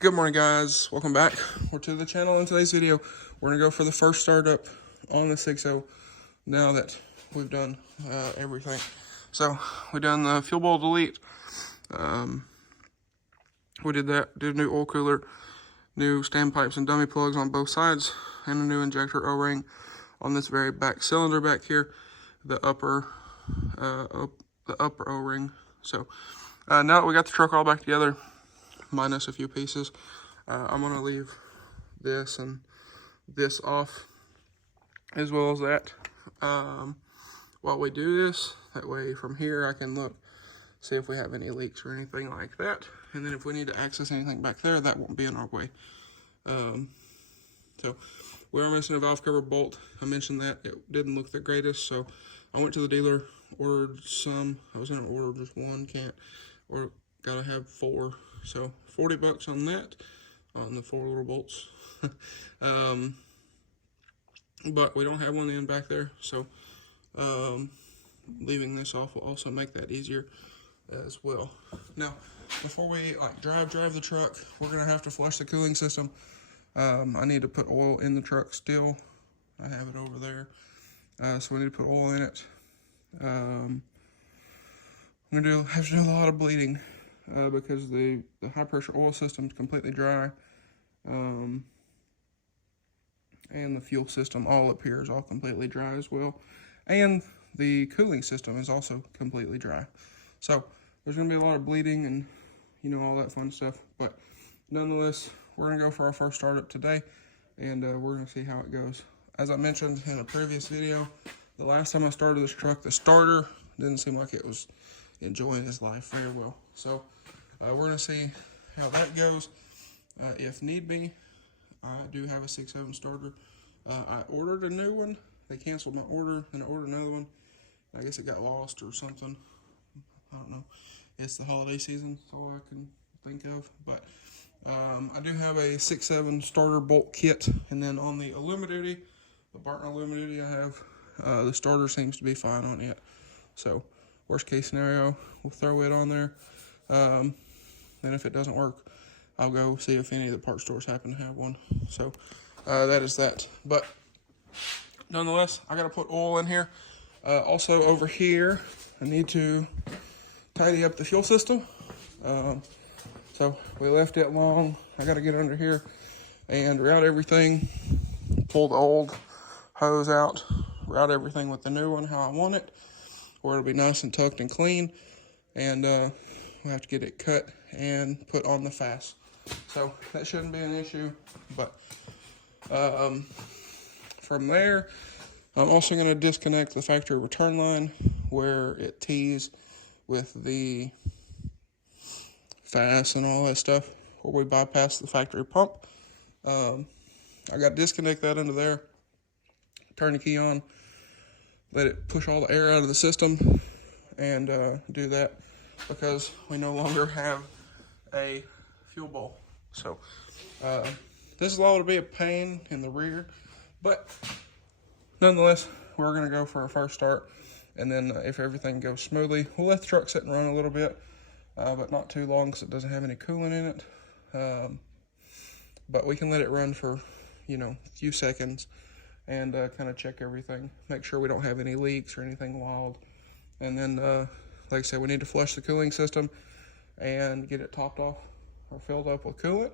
Good morning, guys. Welcome back. We're to the channel. In today's video, we're gonna go for the first startup on the 6.0 now that we've done everything. So we done the fuel bowl delete. We did that. Did a new oil cooler, new standpipes and dummy plugs on both sides, and a new injector O-ring on this very back cylinder back here, the upper O-ring. So now that we got the truck all back together, minus a few pieces, I'm gonna leave this and this off as well as that while we do this. That way from here I can look, see if we have any leaks or anything like that, and then if we need to access anything back there, that won't be in our way. So we are missing a valve cover bolt. I mentioned that it didn't look the greatest, so I went to the dealer, ordered some. I was gonna order just one, or gotta have 4, so 40 bucks on that, on the 4 little bolts. But we don't have one in back there, so leaving this off will also make that easier as well. Now, before we drive the truck, we're gonna have to flush the cooling system. I need to put oil in the truck still. I have it over there, so we need to put oil in it. I'm gonna have to do a lot of bleeding because the high pressure oil system is completely dry, and the fuel system all up here is all completely dry as well, and the cooling system is also completely dry. So there's gonna be a lot of bleeding and all that fun stuff, but nonetheless, we're gonna go for our first startup today, and we're gonna see how it goes. As I mentioned in a previous video, the last time I started this truck, the starter didn't seem like it was enjoying his life very well. So we're gonna see how that goes. If need be, I do have a 6.7 starter. I ordered a new one. They canceled my order, and I ordered another one. I guess it got lost or something. I don't know. It's the holiday season, that's all I can think of. But I do have a 6.7 starter bolt kit, and then on the Illumiduty, the Barton Illumiduty I have, the starter seems to be fine on it. So worst case scenario, we'll throw it on there. And if it doesn't work, I'll go see if any of the parts stores happen to have one. So that is that. But nonetheless, I gotta put oil in here. Also over here, I need to tidy up the fuel system. So we left it long. I gotta get under here and route everything, pull the old hose out, route everything with the new one how I want it, where it'll be nice and tucked and clean. And we'll have to get it cut and put on the FAS. So that shouldn't be an issue. But from there, I'm also going to disconnect the factory return line where it tees with the FAS and all that stuff, where we bypass the factory pump. I got to disconnect that into there, turn the key on, let it push all the air out of the system, and do that, because we no longer have a fuel bowl. So this is liable to be a pain in the rear, but nonetheless, we're going to go for a first start, and then if everything goes smoothly, we'll let the truck sit and run a little bit, but not too long because it doesn't have any coolant in it. But we can let it run for a few seconds and kind of check everything, make sure we don't have any leaks or anything wild. And then like I said, we need to flush the cooling system and get it topped off or filled up with coolant.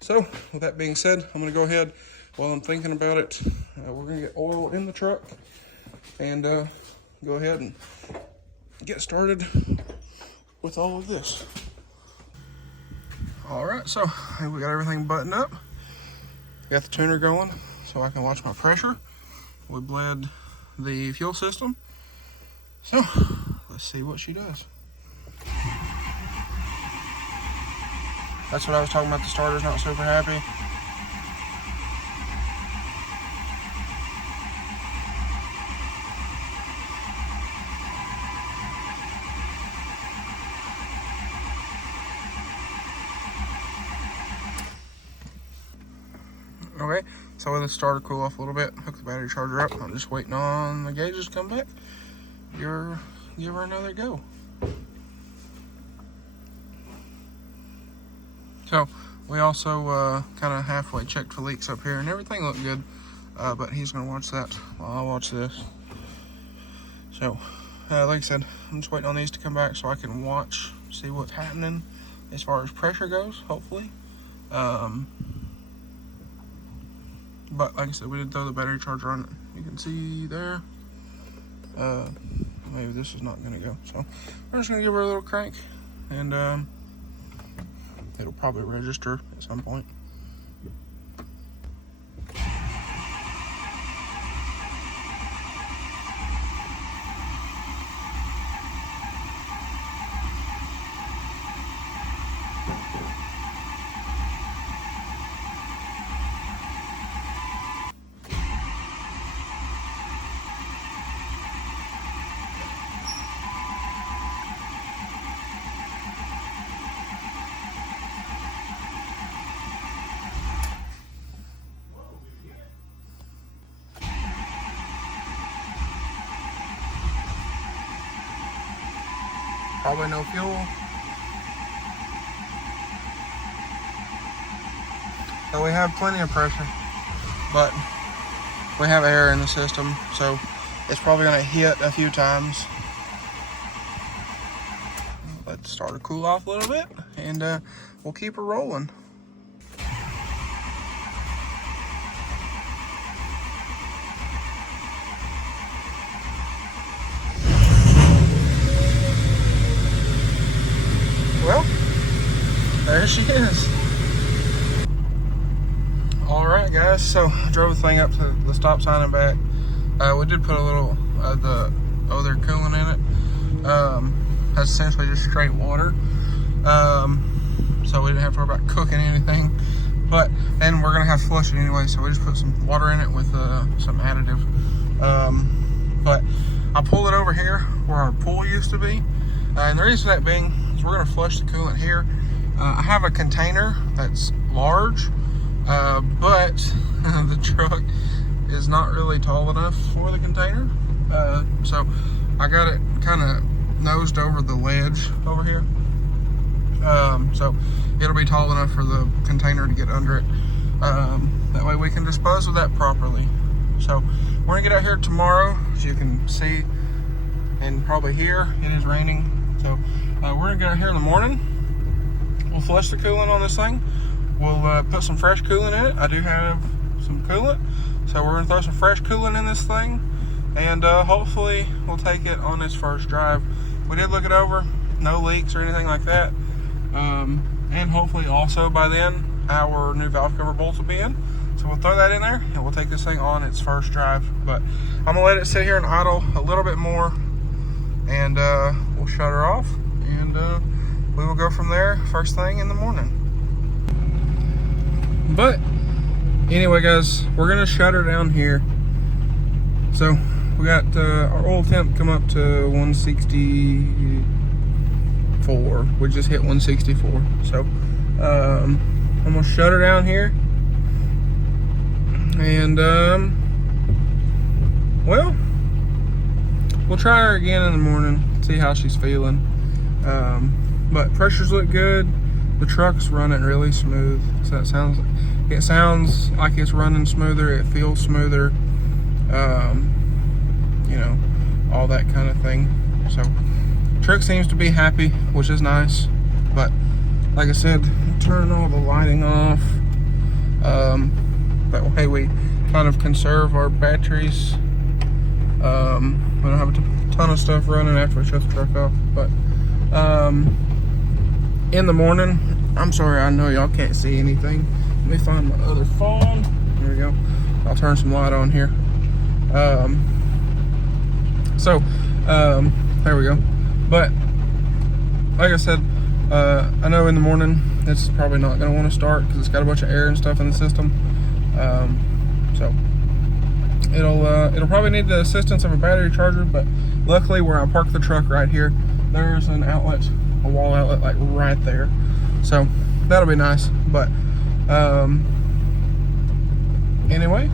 So with that being said, I'm going to go ahead, while I'm thinking about it, we're going to get oil in the truck and go ahead and get started with all of this. All right, so we got everything buttoned up. Got the tuner going so I can watch my pressure. We bled the fuel system. So let's see what she does. That's what I was talking about, the starter's not super happy. Okay, so let the starter cool off a little bit, hook the battery charger up. I'm just waiting on the gauges to come back. Give her another go. So we also kind of halfway checked for leaks up here, and everything looked good. But he's gonna watch that while I watch this. So, like I said, I'm just waiting on these to come back so I can watch, see what's happening as far as pressure goes, hopefully. But like I said, we did throw the battery charger on it. You can see there. Maybe this is not gonna go. So we're just gonna give her a little crank, and it'll probably register at some point. Probably no fuel. So we have plenty of pressure, but we have air in the system, so it's probably gonna hit a few times. Let's start to cool off a little bit, and we'll keep her rolling. Well, there she is. All right, guys, so I drove the thing up to the stop sign and back. We did put a little the other coolant in it. That's essentially just straight water. So we didn't have to worry about cooking anything. But then we're gonna have to flush it anyway, so we just put some water in it with some additive. But I pulled it over here where our pool used to be. And the reason for that being is we're gonna flush the coolant here. I have a container that's large, but the truck is not really tall enough for the container. So I got it kind of nosed over the ledge over here. So it'll be tall enough for the container to get under it. That way we can dispose of that properly. So we're gonna get out here tomorrow, as you can see, and probably hear, it is raining. So we're gonna get out here in the morning. We'll flush the coolant on this thing. We'll put some fresh coolant in it. I do have some coolant, so we're gonna throw some fresh coolant in this thing, and hopefully we'll take it on its first drive. We did look it over, no leaks or anything like that, and hopefully also by then our new valve cover bolts will be in. So we'll throw that in there and we'll take this thing on its first drive. But I'm gonna let it sit here and idle a little bit more, and we'll shut her off, and we will go from there first thing in the morning. But anyway, guys, we're gonna shut her down here. So we got our oil temp come up to 164. We just hit 164. So I'm gonna shut her down here, and well, we'll try her again in the morning, see how she's feeling. But pressures look good. The truck's running really smooth. So it sounds like it's running smoother. It feels smoother. You know, all that kind of thing. So truck seems to be happy, which is nice. But like I said, turn all the lighting off. That way we kind of conserve our batteries. We don't have a ton of stuff running after we shut the truck off. But in the morning, I'm sorry, I know y'all can't see anything. Let me find my other phone. There we go. I'll turn some light on here. There we go. But like I said, I know in the morning it's probably not going to want to start because it's got a bunch of air and stuff in the system. So it'll probably need the assistance of a battery charger, but luckily where I parked the truck right here, there's an outlet, a wall outlet like right there. So that'll be nice. But anyway,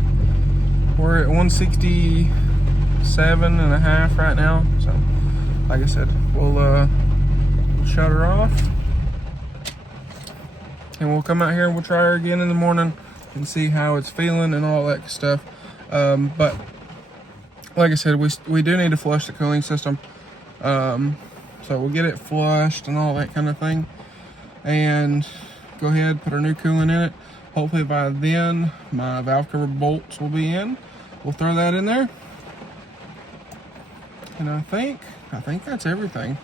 we're at 167.5 right now. So like I said, we'll shut her off. and we'll come out here and we'll try her again in the morning and see how it's feeling and all that stuff. But like I said, we do need to flush the cooling system. So we'll get it flushed and all that kind of thing, and go ahead, put our new coolant in it. Hopefully by then my valve cover bolts will be in. We'll throw that in there, and I think that's everything.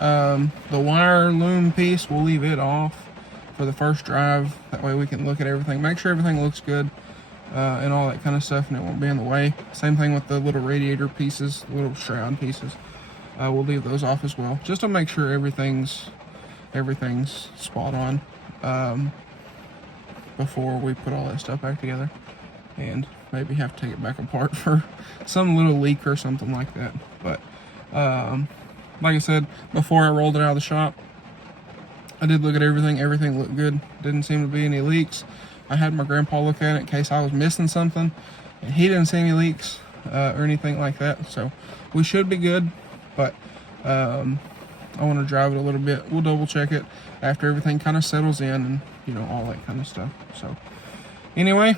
The wire loom piece, we'll leave it off for the first drive. That way we can look at everything, make sure everything looks good, and all that kind of stuff, and it won't be in the way. Same thing with the little radiator pieces, little shroud pieces. We'll leave those off as well, just to make sure everything's spot on, before we put all that stuff back together, and maybe have to take it back apart for some little leak or something like that. But like I said, before I rolled it out of the shop, I did look at everything. Everything looked good. Didn't seem to be any leaks. I had my grandpa look at it in case I was missing something, and he didn't see any leaks or anything like that. So we should be good. But I want to drive it a little bit. We'll double check it after everything kind of settles in, and all that kind of stuff. So anyway,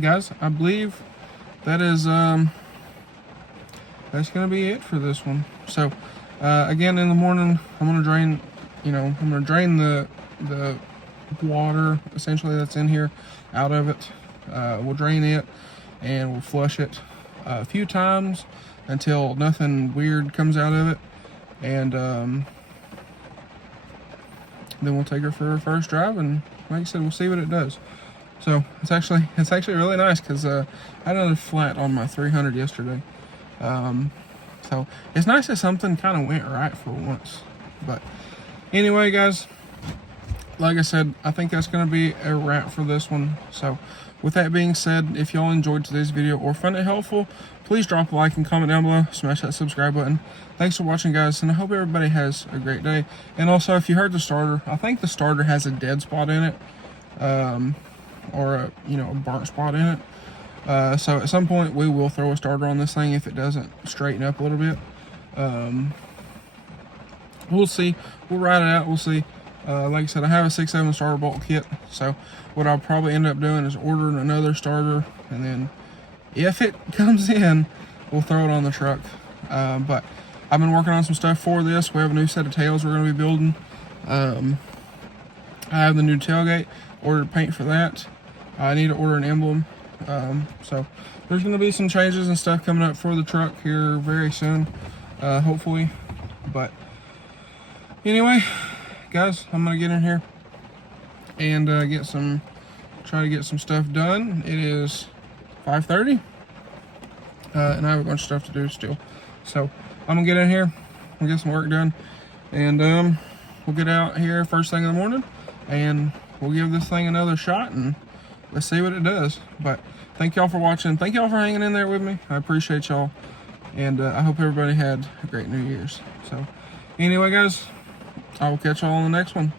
guys, I believe that is that's gonna be it for this one. So again, in the morning, I'm gonna drain the water essentially that's in here out of it. We'll drain it and we'll flush it a few times until nothing weird comes out of it, and then we'll take her for her first drive, and like I said, we'll see what it does. So it's actually really nice, because I had another flat on my 300 yesterday. So it's nice that something kind of went right for once. But anyway, guys, like I said, I think that's going to be a wrap for this one. So with that being said, if y'all enjoyed today's video or found it helpful, please drop a like and comment down below. Smash that subscribe button. Thanks for watching, guys, and I hope everybody has a great day. And also, if you heard the starter, I think the starter has a dead spot in it, or a burnt spot in it. So at some point we will throw a starter on this thing if it doesn't straighten up a little bit. We'll see. We'll ride it out. We'll see. Like I said, I have a 6.7 starter bolt kit, so what I'll probably end up doing is ordering another starter, and then if it comes in, we'll throw it on the truck. But I've been working on some stuff for this. We have a new set of tails we're going to be building. I have the new tailgate, ordered paint for that. I need to order an emblem. So there's going to be some changes and stuff coming up for the truck here very soon, hopefully. But anyway, guys, I'm going to get in here and try to get some stuff done. It is 5:30, and I have a bunch of stuff to do still. So I'm going to get in here and get some work done, and we'll get out here first thing in the morning, and we'll give this thing another shot, and let's see what it does. But thank y'all for watching. Thank y'all for hanging in there with me. I appreciate y'all, and I hope everybody had a great New Year's. So anyway, guys, I will catch y'all on the next one.